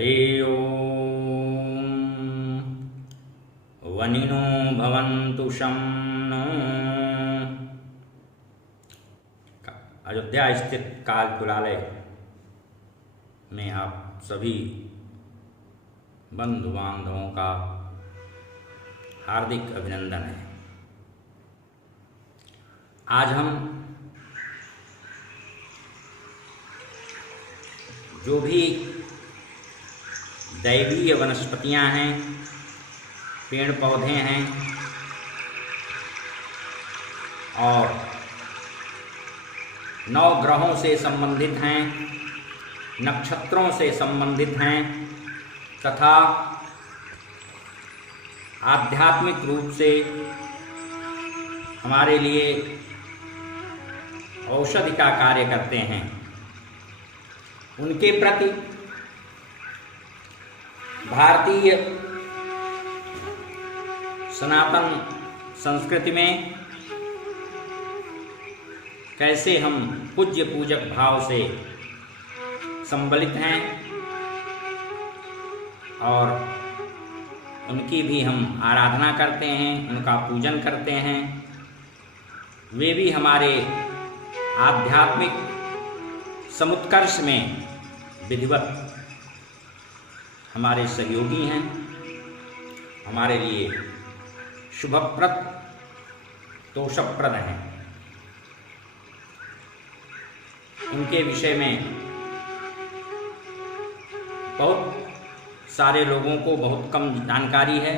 हरि ओम। वनिनो भवन्तु शं नो। अयोध्या स्थित कालकुलालय में आप सभी बंधु बांधवों का हार्दिक अभिनंदन है। आज हम जो भी दैवीय वनस्पतियां हैं, पेड़ पौधे हैं और नौ ग्रहों से संबंधित हैं, नक्षत्रों से संबंधित हैं तथा आध्यात्मिक रूप से हमारे लिए औषधि का कार्य करते हैं, उनके प्रति भारतीय सनातन संस्कृति में कैसे हम पूज्य पूजक भाव से संबलित हैं और उनकी भी हम आराधना करते हैं, उनका पूजन करते हैं। वे भी हमारे आध्यात्मिक समुत्कर्ष में विधिवत हमारे सहयोगी हैं, हमारे लिए शुभप्रद तोषप्रद हैं। उनके विषय में बहुत सारे लोगों को बहुत कम जानकारी है,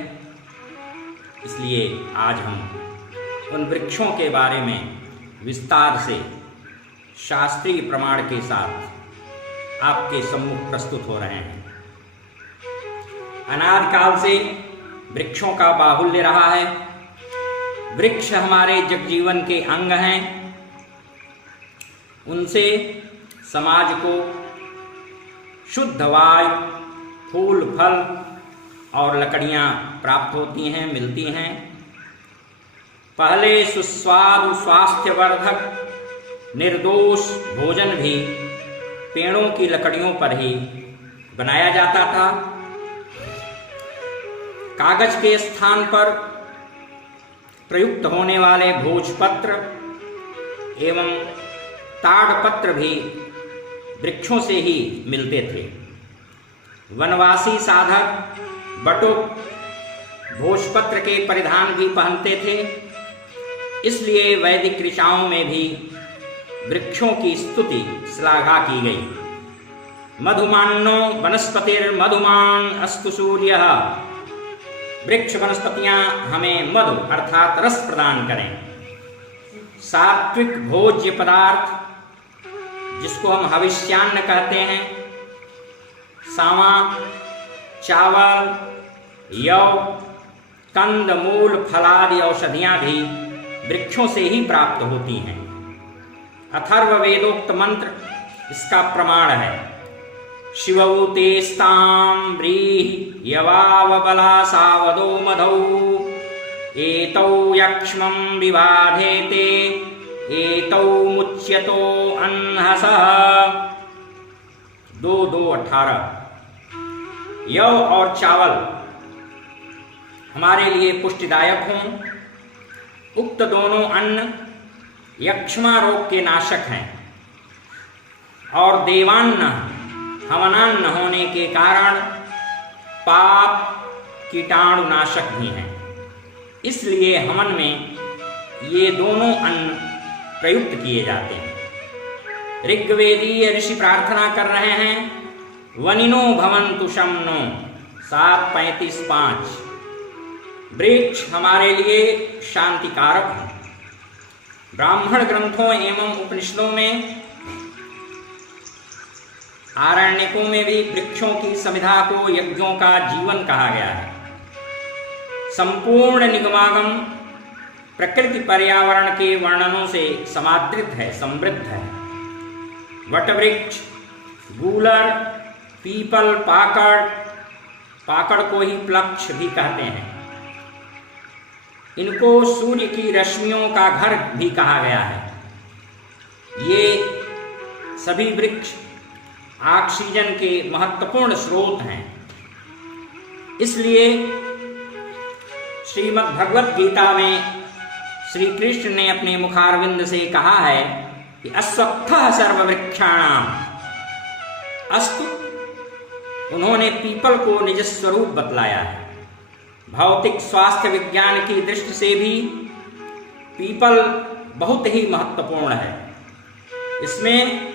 इसलिए आज हम उन वृक्षों के बारे में विस्तार से शास्त्रीय प्रमाण के साथ आपके सम्मुख प्रस्तुत हो रहे हैं। अनादिकाल से वृक्षों का बाहुल्य रहा है। वृक्ष हमारे जगजीवन के अंग हैं। उनसे समाज को शुद्ध वायु, फूल, फल और लकड़ियां प्राप्त होती हैं, मिलती हैं। पहले सुस्वादु स्वास्थ्यवर्धक निर्दोष भोजन भी पेड़ों की लकड़ियों पर ही बनाया जाता था। कागज के स्थान पर प्रयुक्त होने वाले भोजपत्र एवं ताड़पत्र भी वृक्षों से ही मिलते थे। वनवासी साधक बटुक भोजपत्र के परिधान भी पहनते थे, इसलिए वैदिक ऋचाओं में भी वृक्षों की स्तुति श्लाघा की गई। मधुमान्नो वनस्पतिर्मधुमान् अस्तु सूर्यः। वृक्ष वनस्पतियां हमें मधु अर्थात रस प्रदान करें। सात्विक भोज्य पदार्थ जिसको हम हविष्यान्न कहते हैं, सावा, चावल, यव, कंद मूल फलादि औषधियां भी वृक्षों से ही प्राप्त होती हैं। अथर्व वेदोक्त मंत्र इसका प्रमाण है। शिवौतेस्तां व्रीहि यवावबला सावदो मधौ एतौ यक्ष्मं विबाधेते एतौ मुच्यतो अन्हसः। 2:2:18। यव और चावल हमारे लिए पुष्टिदायक हों। उक्त दोनों अन्न यक्ष्मा रोग के नाशक हैं और देवान्न हवनान्न होने के कारण पाप कीटाणु नाशक भी हैं। इसलिए हवन में ये दोनों अन्न प्रयुक्त किए जाते हैं। ऋग्वेदीय ऋषि प्रार्थना कर रहे हैं, वनिनो भवन्तु शं नो। 7:35-5। वृक्ष हमारे लिए शांतिकारक है। ब्राह्मण ग्रंथों एवं उपनिषदों में, आरण्यकों में भी वृक्षों की समिधा को यज्ञों का जीवन कहा गया है। संपूर्ण निगमागम प्रकृति पर्यावरण के वर्णनों से समादृत है, समृद्ध है। वटवृक्ष, गूलर, पीपल, पाकड़ को ही प्लक्ष भी कहते हैं। इनको सूर्य की रश्मियों का घर भी कहा गया है। ये सभी वृक्ष ऑक्सीजन के महत्वपूर्ण स्रोत हैं। इसलिए श्रीमद् भगवत गीता में श्री कृष्ण ने अपने मुखारविंद से कहा है कि अश्वत्थः सर्ववृक्षाणाम अस्तु। उन्होंने पीपल को निज स्वरूप बतलाया है। भौतिक स्वास्थ्य विज्ञान की दृष्टि से भी पीपल बहुत ही महत्वपूर्ण है। इसमें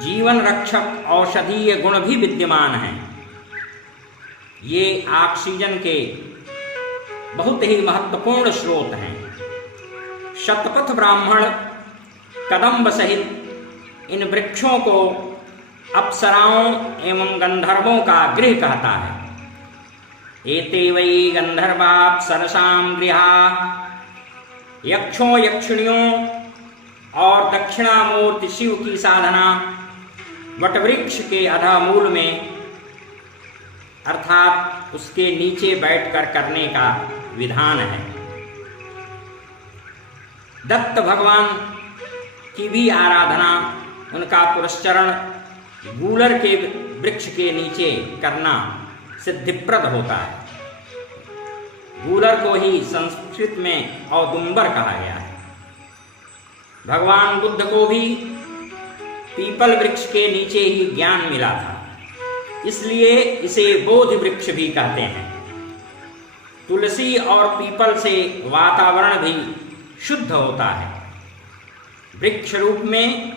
जीवन रक्षक औषधीय गुण भी विद्यमान हैं। ये ऑक्सीजन के बहुत ही महत्वपूर्ण स्रोत हैं। शतपथ ब्राह्मण कदम्ब सहित इन वृक्षों को अप्सराओं एवं गंधर्वों का गृह कहता है। एते वै गंधर्वाप्सरसां गृहा। यक्षों यक्षिणियों और दक्षिणामूर्ति शिव की साधना वटवृक्ष के अधा मूल में अर्थात उसके नीचे बैठकर करने का विधान है। दत्त भगवान की भी आराधना, उनका पुरस्चरण गूलर के वृक्ष के नीचे करना सिद्धिप्रद होता है। गूलर को ही संस्कृत में औदुंबर कहा गया है। भगवान बुद्ध को भी पीपल वृक्ष के नीचे ही ज्ञान मिला था, इसलिए इसे बोधि वृक्ष भी कहते हैं। तुलसी और पीपल से वातावरण भी शुद्ध होता है। वृक्ष रूप में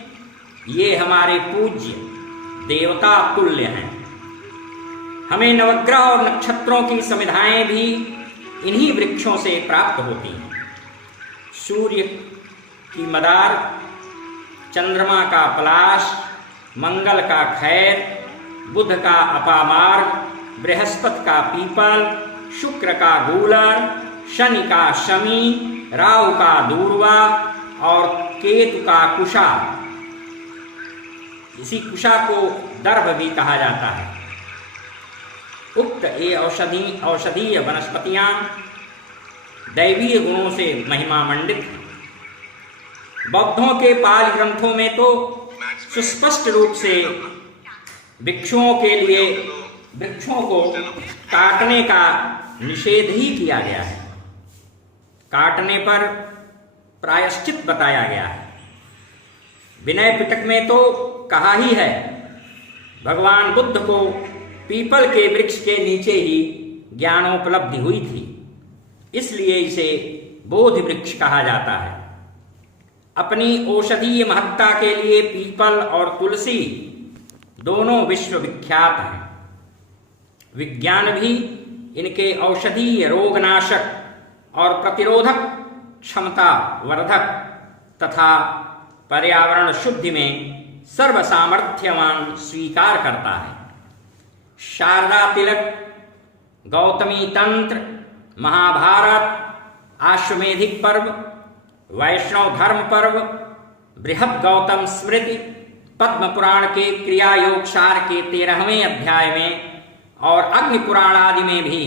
ये हमारे पूज्य देवता तुल्य हैं। हमें नवग्रह और नक्षत्रों की समिधाएं भी इन्हीं वृक्षों से प्राप्त होती हैं। सूर्य की मदार, चंद्रमा का पलाश, मंगल का खैर, बुध का अपामार्ग, बृहस्पति का पीपल, शुक्र का गूलर, शनि का शमी, राहु का दूर्वा और केतु का कुशा। इसी कुशा को दर्भ भी कहा जाता है। उक्त ये औषधीय वनस्पतियां दैवीय गुणों से महिमा मंडित हैं। बौद्धों के पाल ग्रंथों में तो सुस्पष्ट रूप से वृक्षों को काटने का निषेध ही किया गया है। काटने पर प्रायश्चित बताया गया है। विनय पिटक में तो कहा ही है, भगवान बुद्ध को पीपल के वृक्ष के नीचे ही ज्ञानोपलब्धि हुई थी, इसलिए इसे बोधि वृक्ष कहा जाता है। अपनी औषधीय महत्ता के लिए पीपल और तुलसी दोनों विश्वविख्यात हैं। विज्ञान भी इनके औषधीय रोगनाशक और प्रतिरोधक क्षमता वर्धक तथा पर्यावरण शुद्धि में सर्वसामर्थ्यवान स्वीकार करता है। शारदा तिलक, गौतमी तंत्र, महाभारत, आश्वमेधिक पर्व, वैष्णव धर्म पर्व, बृहद गौतम स्मृति, पद्म पुराण के क्रिया योग सार के 13वें अध्याय में और अग्नि पुराण आदि में भी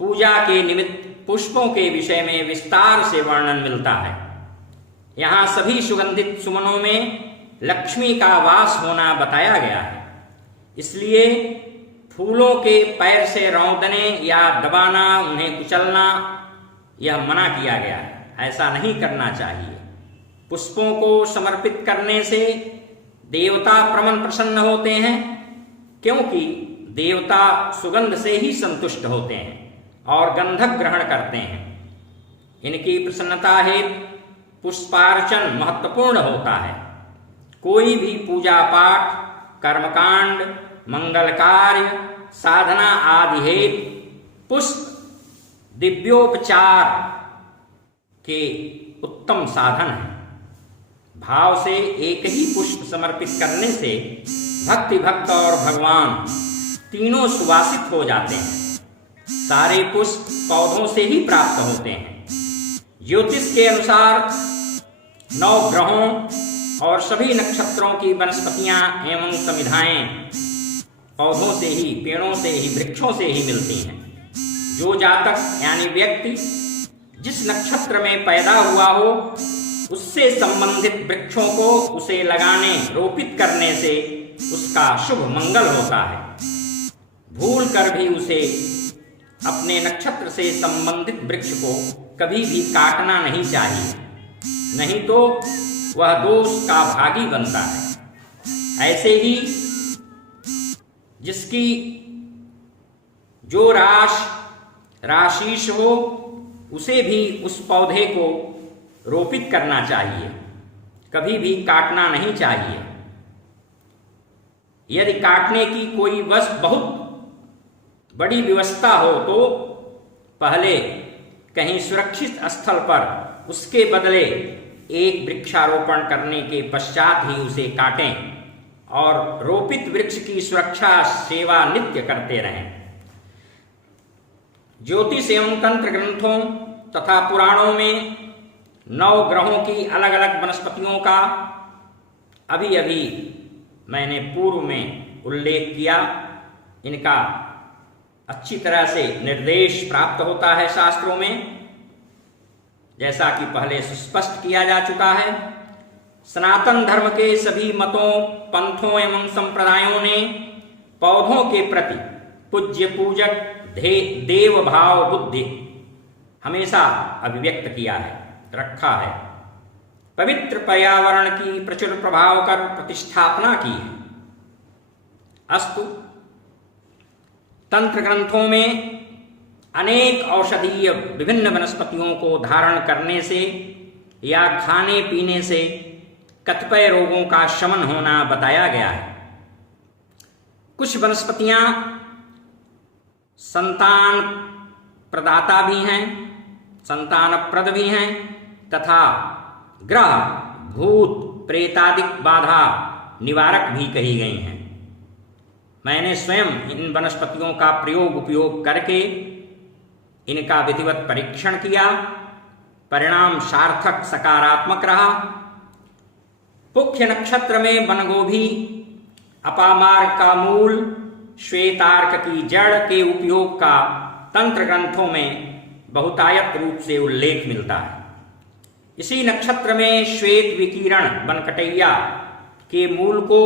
पूजा के निमित्त पुष्पों के विषय में विस्तार से वर्णन मिलता है। यहाँ सभी सुगंधित सुमनों में लक्ष्मी का वास होना बताया गया है। इसलिए फूलों के पैर से रौंदने या दबाना, उन्हें कुचलना, यह मना किया गया है। ऐसा नहीं करना चाहिए। पुष्पों को समर्पित करने से देवता प्रमन प्रसन्न होते हैं, क्योंकि देवता सुगंध से ही संतुष्ट होते हैं और गंधक ग्रहण करते हैं। इनकी प्रसन्नता हेतु पुष्पार्चन महत्वपूर्ण होता है। कोई भी पूजा पाठ, कर्मकांड, मंगल कार्य, साधना आदि हेतु पुष्प दिव्योपचार के उत्तम साधन है। भाव से एक ही पुष्प समर्पित करने से भक्ति भक्त और भगवान तीनों सुवासित हो जाते हैं। सारे पुष्प पौधों से ही प्राप्त होते हैं। ज्योतिष के अनुसार 9 ग्रहों और सभी नक्षत्रों की वनस्पतियां एवं समिधाएं पौधों से ही, पेड़ों से ही, वृक्षों से ही मिलती हैं। जो जातक यानी व्यक्ति जिस नक्षत्र में पैदा हुआ हो, उससे संबंधित वृक्षों को उसे लगाने, रोपित करने से उसका शुभ मंगल होता है। भूल कर भी उसे अपने नक्षत्र से संबंधित वृक्ष को कभी भी काटना नहीं चाहिए, नहीं तो वह दोष का भागी बनता है। ऐसे ही जिसकी जो राशीष हो उसे भी उस पौधे को रोपित करना चाहिए, कभी भी काटना नहीं चाहिए। यदि काटने की कोई बहुत बड़ी व्यवस्था हो तो पहले कहीं सुरक्षित स्थल पर उसके बदले एक वृक्षारोपण करने के पश्चात ही उसे काटें और रोपित वृक्ष की सुरक्षा सेवा नित्य करते रहें। ज्योतिष एवं तंत्र ग्रंथों तथा पुराणों में 9 ग्रहों की अलग अलग वनस्पतियों का अभी मैंने पूर्व में उल्लेख किया। इनका अच्छी तरह से निर्देश प्राप्त होता है शास्त्रों में, जैसा कि पहले स्पष्ट किया जा चुका है। सनातन धर्म के सभी मतों, पंथों एवं संप्रदायों ने पौधों के प्रति पूज्य पूजक देव भाव बुद्धि हमेशा अभिव्यक्त किया है, रखा है। पवित्र पर्यावरण की प्रचुर प्रभाव कर प्रतिष्ठापना की है। अस्तु, तंत्र ग्रंथों में अनेक औषधीय विभिन्न वनस्पतियों को धारण करने से या खाने पीने से कतिपय रोगों का शमन होना बताया गया है। कुछ वनस्पतियां संतान प्रदाता भी हैं, संतानप्रद भी हैं तथा ग्रह भूत प्रेतादिक बाधा निवारक भी कही गई हैं। मैंने स्वयं इन वनस्पतियों का उपयोग करके इनका विधिवत परीक्षण किया। परिणाम सार्थक सकारात्मक रहा। पुख्य नक्षत्र में बनगोभी, अपामार्क का मूल, श्वेतार्क की जड़ के उपयोग का तंत्र ग्रंथों में बहुतायत रूप से उल्लेख मिलता है। इसी नक्षत्र में श्वेत विकीर्ण बनकटैया के मूल को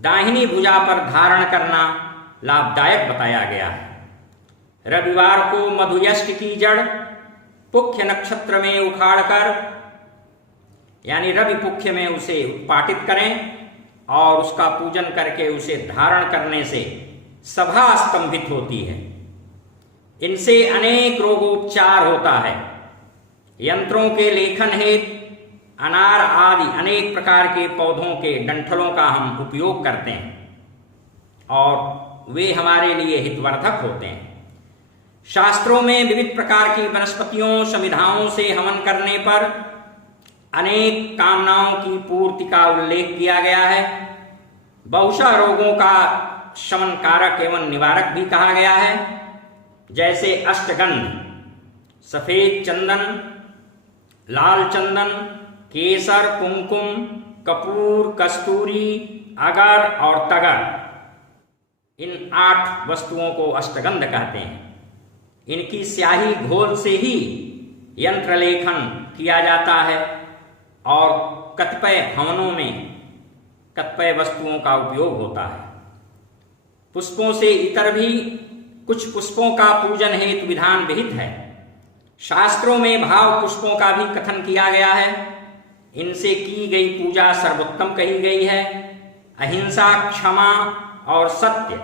दाहिनी भुजा पर धारण करना लाभदायक बताया गया है। रविवार को मधुयष्ट की जड़ पुख्य नक्षत्र में उखाड़कर यानी रवि पुख्य में उसे उत्पाटित करें और उसका पूजन करके उसे धारण करने से सभा स्तंभित होती है। इनसे अनेक रोगोपचार होता है। यंत्रों के लेखन हेतु अनार आदि अनेक प्रकार के पौधों के डंठलों का हम उपयोग करते हैं और वे हमारे लिए हितवर्धक होते हैं। शास्त्रों में विविध प्रकार की वनस्पतियों समिधाओं से हवन करने पर अनेक कामनाओं की पूर्ति का उल्लेख किया गया है। बहुशः रोगों का शमन कारक एवं निवारक भी कहा गया है, जैसे अष्टगंध, सफेद चंदन, लाल चंदन, केसर, कुमकुम, कपूर, कस्तूरी, अगर और तगर। इन 8 वस्तुओं को अष्टगंध कहते हैं। इनकी स्याही घोल से ही यंत्र लेखन किया जाता है और कतिपय हवनों में कतिपय वस्तुओं का उपयोग होता है। पुष्पों से इतर भी कुछ पुष्पों का पूजन हेतु विधान विहित है। शास्त्रों में भाव पुष्पों का भी कथन किया गया है। इनसे की गई पूजा सर्वोत्तम कही गई है। अहिंसा, क्षमा और सत्य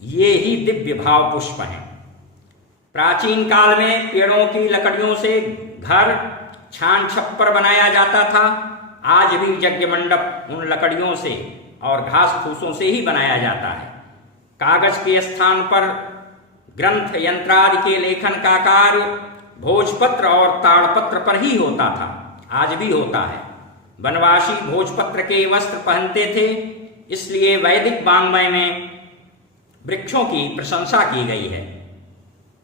ये ही दिव्य भाव पुष्प हैं। प्राचीन काल में पेड़ों की लकड़ियों से घर, छान छप्पर बनाया जाता था। आज भी यज्ञ मंडप उन लकड़ियों से और घास फूसों से ही बनाया जाता है। कागज के स्थान पर ग्रंथ यंत्रादि के लेखन का कार्य भोजपत्र और ताड़पत्र पर ही होता था, आज भी होता है। वनवासी भोजपत्र के वस्त्र पहनते थे, इसलिए वैदिक वाङ्मय में वृक्षों की प्रशंसा की गई है।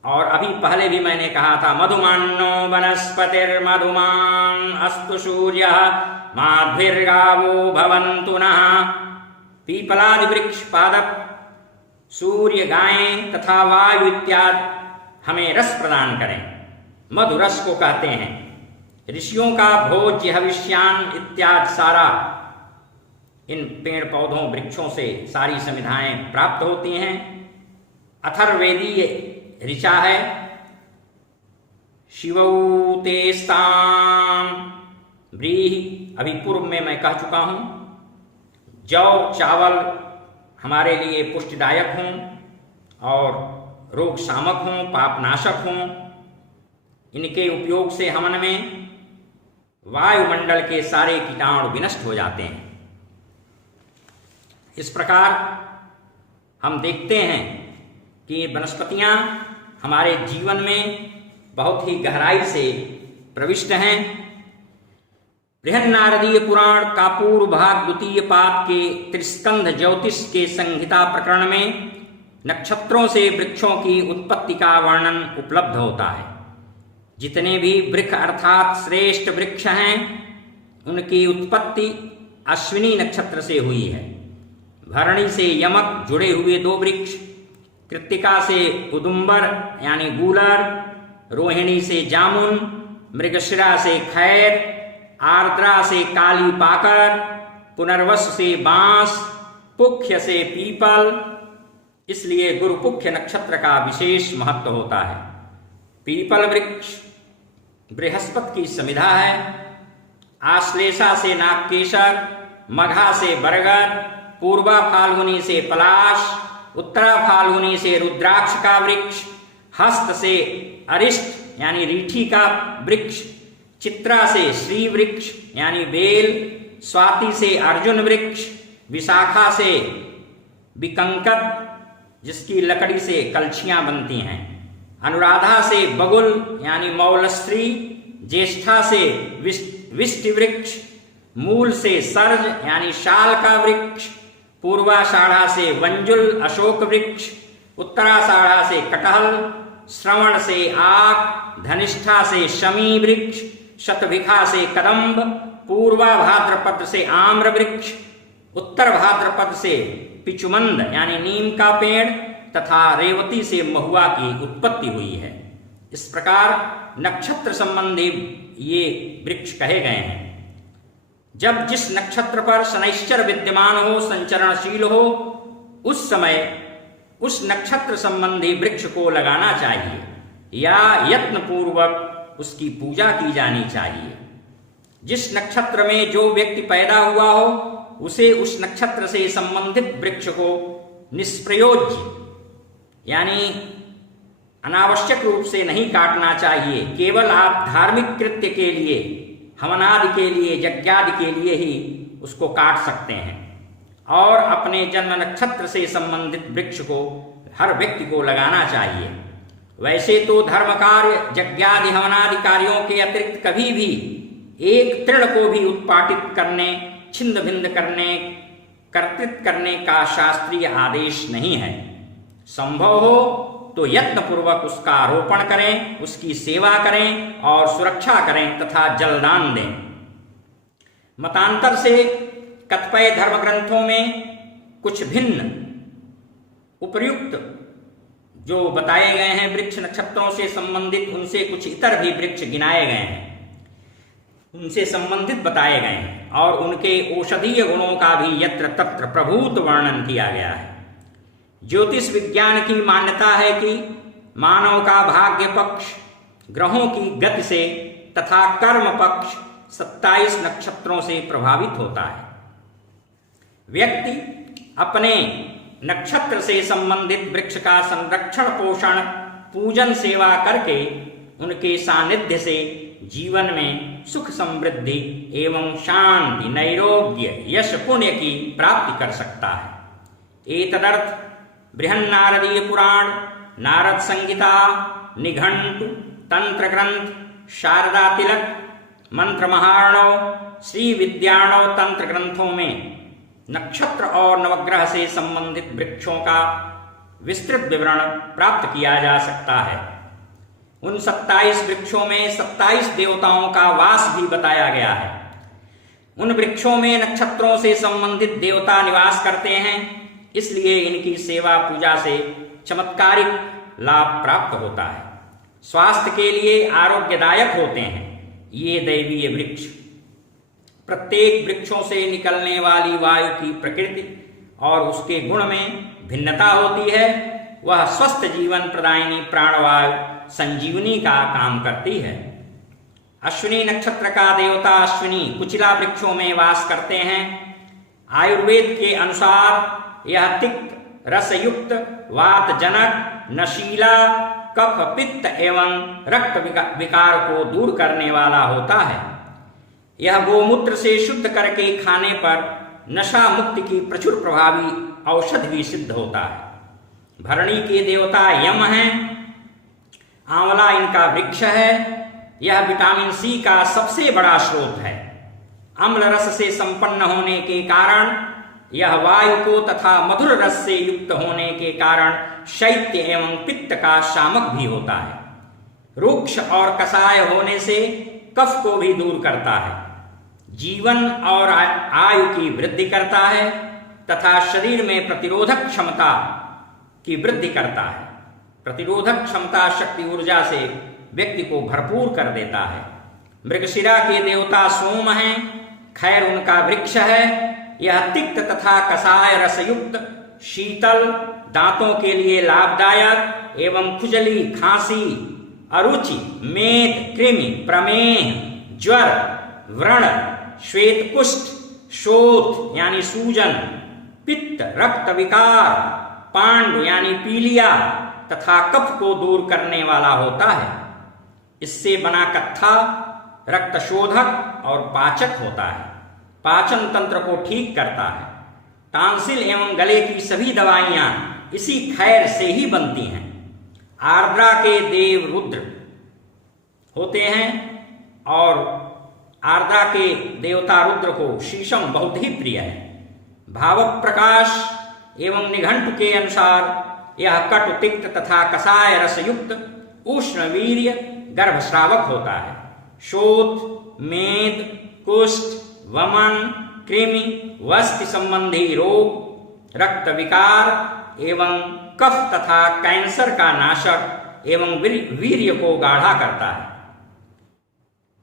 और अभी पहले भी मैंने कहा था, मधुमान्नो वनस्पतिर्मधुमान् अस्तु सूर्यः माध्भिर्गावो भवन्तु नः। पीपलादि वृक्ष पादप, सूर्य, गायें तथा वायु इत्यादि हमें रस प्रदान करें। मधु रस को कहते हैं। ऋषियों का भोज्य, हविष्यान इत्यादि सारा इन पेड़ पौधों वृक्षों से सारी सुविधाएं प्राप्त होती हैं। अथर्ववेदीय ऋचा है, शिवौ तेस्ताम व्रीहि। अभी पूर्व में मैं कह चुका हूं, जौ चावल हमारे लिए पुष्टिदायक हों और रोग शामक हों, पापनाशक हों। इनके उपयोग से हमन में वायुमंडल के सारे कीटाणु विनष्ट हो जाते हैं। इस प्रकार हम देखते हैं कि ये वनस्पतियां हमारे जीवन में बहुत ही गहराई से प्रविष्ट हैं। बृहन्नारदीय पुराण का पूर्व भाग द्वितीय पाद के त्रिस्कंध ज्योतिष के संहिता प्रकरण में नक्षत्रों से वृक्षों की उत्पत्ति का वर्णन उपलब्ध होता है। जितने भी वृक्ष अर्थात श्रेष्ठ वृक्ष हैं, उनकी उत्पत्ति अश्विनी नक्षत्र से हुई है। भरणी से यमक जुड़े हुए 2 वृक्ष, कृत्तिका से उदुम्बर यानी गूलर, रोहिणी से जामुन, मृगशिरा से खैर, आर्द्रा से काली पाकर, पुनर्वस से बांस, पुख्य से पीपल। इसलिए गुरुपुख्य नक्षत्र का विशेष महत्व होता है। पीपल वृक्ष बृहस्पति की समिधा है। आश्लेषा से नागकेशर, मघा से बरगद, पूर्वा फाल्गुनी से पलाश, उत्तरा फाल्गुनी से रुद्राक्ष का वृक्ष, हस्त से अरिष्ट यानी रीठी का वृक्ष, चित्रा से श्री वृक्ष यानी बेल, स्वाति से अर्जुन वृक्ष, विशाखा से विकंकद जिसकी लकड़ी से कलछियां बनती हैं, अनुराधा से बगुल यानी मौलश्री, ज्येष्ठा से विष्टि वृक्ष, मूल से सर्ज यानी शाल का वृक्ष, पूर्वाषाढ़ा से वंजुल अशोक वृक्ष, उत्तराषाढ़ा से कटहल, श्रवण से आक, धनिष्ठा से शमी वृक्ष, शतभिखा से कदम्ब, पूर्वा भाद्रपद से आम्र वृक्ष, उत्तर भाद्रपद से पिचुमंद यानी नीम का पेड़ तथा रेवती से महुआ की उत्पत्ति हुई है। इस प्रकार नक्षत्र संबंधी ये वृक्ष कहे गए हैं। जब जिस नक्षत्र पर शनैश्चर विद्यमान हो, संचरणशील हो, उस समय उस नक्षत्र संबंधी वृक्ष को लगाना चाहिए या यत्न पूर्वक उसकी पूजा की जानी चाहिए। जिस नक्षत्र में जो व्यक्ति पैदा हुआ हो, उसे उस नक्षत्र से संबंधित वृक्ष को निष्प्रयोज्य यानी अनावश्यक रूप से नहीं काटना चाहिए। केवल आप धार्मिक कृत्य के लिए, हवनादि के लिए, यज्ञादि के लिए ही उसको काट सकते हैं और अपने जन्म नक्षत्र से संबंधित वृक्ष को हर व्यक्ति को लगाना चाहिए। वैसे तो धर्म कार्य, यज्ञादि, हवनादि कार्यों के अतिरिक्त कभी भी एक तृण को भी उत्पाटित करने, छिंद भिंद करने, कर्तृत्व करने का शास्त्रीय आदेश नहीं है। संभव हो तो यत्न पूर्वक उसका रोपण करें, उसकी सेवा करें और सुरक्षा करें तथा जलदान दें। मतांतर से कतिपय धर्म ग्रंथों में कुछ भिन्न उपर्युक्त जो बताए गए हैं वृक्ष नक्षत्रों से संबंधित, उनसे कुछ इतर भी वृक्ष गिनाए गए हैं, उनसे संबंधित बताए गए हैं और उनके औषधीय गुणों का भी यत्र तत्र प्रभूत वर्णन किया गया है। ज्योतिष विज्ञान की मान्यता है कि मानव का भाग्य पक्ष ग्रहों की गति से तथा कर्म पक्ष 27 नक्षत्रों से प्रभावित होता है। व्यक्ति अपने नक्षत्र से संबंधित वृक्ष का संरक्षण, पोषण, पूजन, सेवा करके उनके सानिध्य से जीवन में सुख, समृद्धि एवं शांति, नैरोग्य, यश, पुण्य की प्राप्ति कर सकता है। एतदर्थ बृहन्नारदीय पुराण, नारद संहिता, निघंटु, तंत्र ग्रंथ, शारदा तिलक, मंत्र महार्णव, श्री विद्यार्णव तंत्र ग्रंथों में नक्षत्र और नवग्रह से संबंधित वृक्षों का विस्तृत विवरण प्राप्त किया जा सकता है। उन 27 वृक्षों में 27 देवताओं का वास भी बताया गया है। उन वृक्षों में नक्षत्रों से संबंधित देवता निवास करते हैं, इसलिए इनकी सेवा पूजा से चमत्कारिक लाभ प्राप्त होता है। स्वास्थ्य के लिए आरोग्यदायक होते हैं ये दैवीय वृक्ष। प्रत्येक वृक्षों से निकलने वाली वायु की प्रकृति और उसके गुण में भिन्नता होती है। वह स्वस्थ जीवन प्रदायिनी प्राणवायु संजीवनी का काम करती है। अश्विनी नक्षत्र का देवता अश्विनी कुचिला वृक्षों में वास करते हैं। आयुर्वेद के अनुसार यह तिक्त रसयुक्त वात जनक नशीला कफ पित्त एवं रक्त विकार को दूर करने वाला होता है। यह गोमूत्र से शुद्ध करके खाने पर नशा मुक्ति की प्रचुर प्रभावी औषध भी सिद्ध होता है। भरणी के देवता यम हैं। आंवला इनका वृक्ष है। यह विटामिन सी का सबसे बड़ा स्रोत है। अम्ल रस से संपन्न होने के कारण यह वायु को तथा मधुर रस से युक्त होने के कारण शैत्य एवं पित्त का शामक भी होता है। रुक्ष और कषाय होने से कफ को भी दूर करता है। जीवन और आयु की वृद्धि करता है तथा शरीर में प्रतिरोधक क्षमता की वृद्धि करता है। प्रतिरोधक क्षमता शक्ति ऊर्जा से व्यक्ति को भरपूर कर देता है। मृगशिरा के देवता सोम हैं। खैर उनका वृक्ष है। यह तिक्त तथा कषाय रसयुक्त शीतल दांतों के लिए लाभदायक एवं खुजली खांसी अरुचि मेद कृमि प्रमेह ज्वर व्रण श्वेत कुष्ठ शोथ यानी सूजन पित्त रक्त विकार पांडु यानी पीलिया तथा कफ को दूर करने वाला होता है। इससे बना कत्था रक्त शोधक और पाचक होता है। पाचन तंत्र को ठीक करता है। टांसिल एवं गले की सभी दवाइयां इसी खैर से ही बनती हैं। आर्द्रा के देव रुद्र होते हैं और आर्द्रा के देवता रुद्र को शीशम बहुत ही प्रिय है। भाव प्रकाश एवं निघंटु के अनुसार यह कटु तिक्त तथा कषाय रसयुक्त उष्ण वीर्य गर्भस्रावक होता है। शोथ मेद कुष्ठ वमन कृमि वस्ति संबंधी रोग रक्त विकार एवं कफ तथा कैंसर का नाशक एवं वीर्य को गाढ़ा करता है।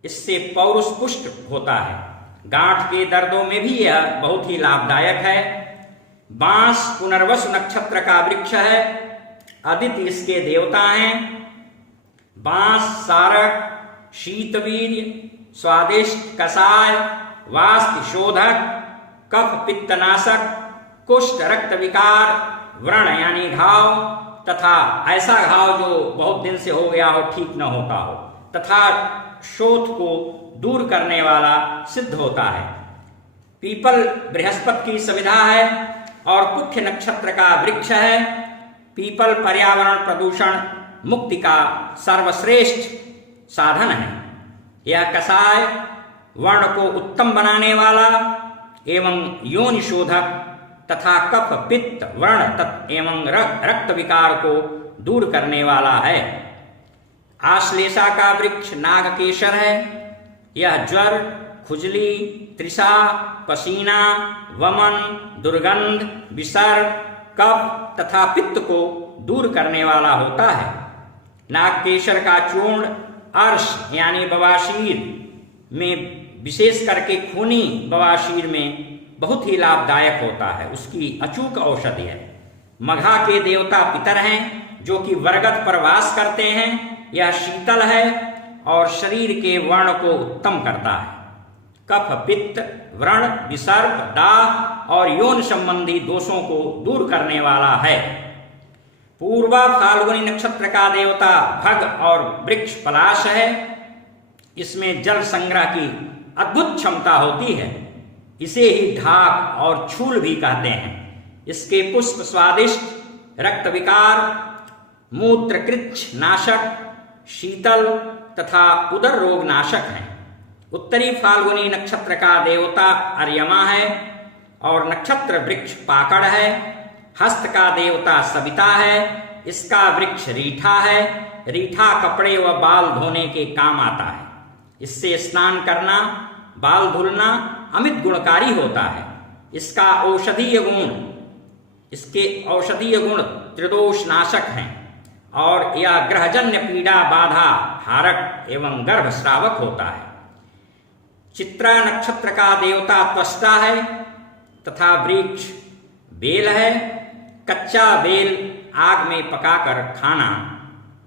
इससे पौरुष पुष्ट होता है। गांठ के दर्दों में भी यह बहुत ही लाभदायक है। बांस पुनर्वसु नक्षत्र का वृक्ष है। अदिति इसके देवता हैं। बांस सारक शीतवीर्य स्वादिष्ट कषाय वास्ति शोधक कफ पित्तनाशक कुष्ठ रक्त विकार व्रण यानी घाव तथा ऐसा घाव जो बहुत दिन से हो गया हो ठीक न होता हो तथा शोथ को दूर करने वाला सिद्ध होता है। पीपल बृहस्पति की सविधा है और पुख्य नक्षत्र का वृक्ष है। पीपल पर्यावरण प्रदूषण मुक्ति का सर्वश्रेष्ठ साधन है। यह कषाय वर्ण को उत्तम बनाने वाला एवं योनि शोधक तथा कफ पित्त वर्ण एवं रक्त विकार को दूर करने वाला है। आश्लेषा का वृक्ष नागकेशर है। यह ज्वर खुजली तृषा पसीना वमन दुर्गंध विसर्ग कफ तथा पित्त को दूर करने वाला होता है। नागकेशर का चूर्ण अर्श यानी बवासीर में विशेष करके खूनी बवासीर में बहुत ही लाभदायक होता है। उसकी अचूक औषधि है। मघा के देवता पितर हैं जो कि वरगत पर वास करते हैं। यह शीतल है और शरीर के वर्ण को उत्तम करता है। कफ पित्त व्रण विसर्ग दाह और यौन संबंधी दोषों को दूर करने वाला है। पूर्वा फाल्गुनी नक्षत्र का देवता भग और वृक्ष पलाश है। इसमें जल संग्रह की अद्भुत क्षमता होती है। इसे ही ढाक और छूल भी कहते हैं। इसके पुष्प स्वादिष्ट रक्त विकार मूत्र कृच्छ नाशक शीतल तथा उदर रोग नाशक हैं। उत्तरी फाल्गुनी नक्षत्र का देवता अर्यमा है और नक्षत्र वृक्ष पाकड़ है। हस्त का देवता सविता है। इसका वृक्ष रीठा है। रीठा कपड़े व बाल धोने के काम आता है। इससे स्नान करना बाल धुलना अमित गुणकारी होता है। इसके औषधीय गुण त्रिदोष नाशक हैं और यह ग्रहजन्य पीड़ा बाधा हारक एवं गर्भस्रावक होता है। चित्रा नक्षत्र का देवता त्वष्टा है तथा वृक्ष बेल है। कच्चा बेल आग में पकाकर खाना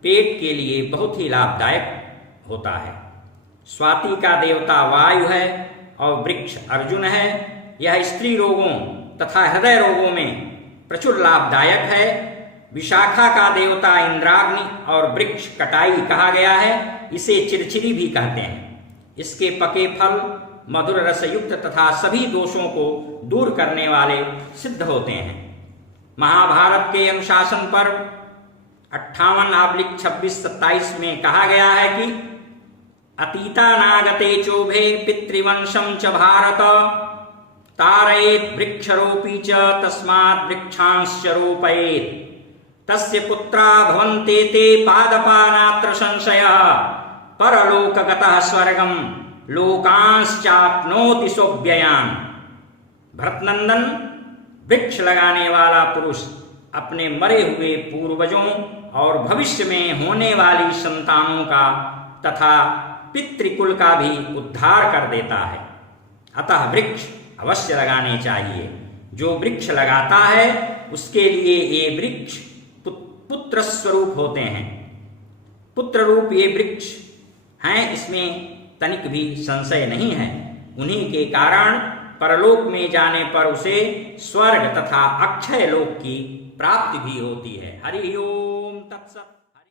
पेट के लिए बहुत ही लाभदायक होता है। स्वाति का देवता वायु है और वृक्ष अर्जुन है। यह स्त्री रोगों तथा हृदय रोगों में प्रचुर लाभदायक है। विशाखा का देवता इंद्राग्नि और वृक्ष कटाई कहा गया है। इसे चिरचिरी भी कहते हैं। इसके पके फल मधुर रस युक्त तथा सभी दोषों को दूर करने वाले सिद्ध होते हैं। महाभारत के अनुशासन पर्व 58/26-27 में कहा गया है कि अतीतानागते चोभे पितृवंशं च भारत तारयेत् वृक्षरोपी च तस्मात् वृक्षांश्च रोपयेत् तस्य पुत्रा भवन्ते ते पादपानात्र संशयः परलोकगतः स्वर्गं लोकांश्चाप्नोति सोऽव्ययान्। भरतनंदन, वृक्ष लगाने वाला पुरुष अपने मरे हुए पूर्वजों और भविष्य में होने वाली संतानों का तथा पितृकुल का भी उद्धार कर देता है। अतः वृक्ष अवश्य लगाने चाहिए। जो वृक्ष लगाता है उसके लिए ये वृक्ष पुत्र स्वरूप होते हैं। पुत्र रूप ये वृक्ष हैं, इसमें तनिक भी संशय नहीं है। उन्हीं के कारण परलोक में जाने पर उसे स्वर्ग तथा अक्षय लोक की प्राप्ति भी होती है। हरि ओम तत्सत।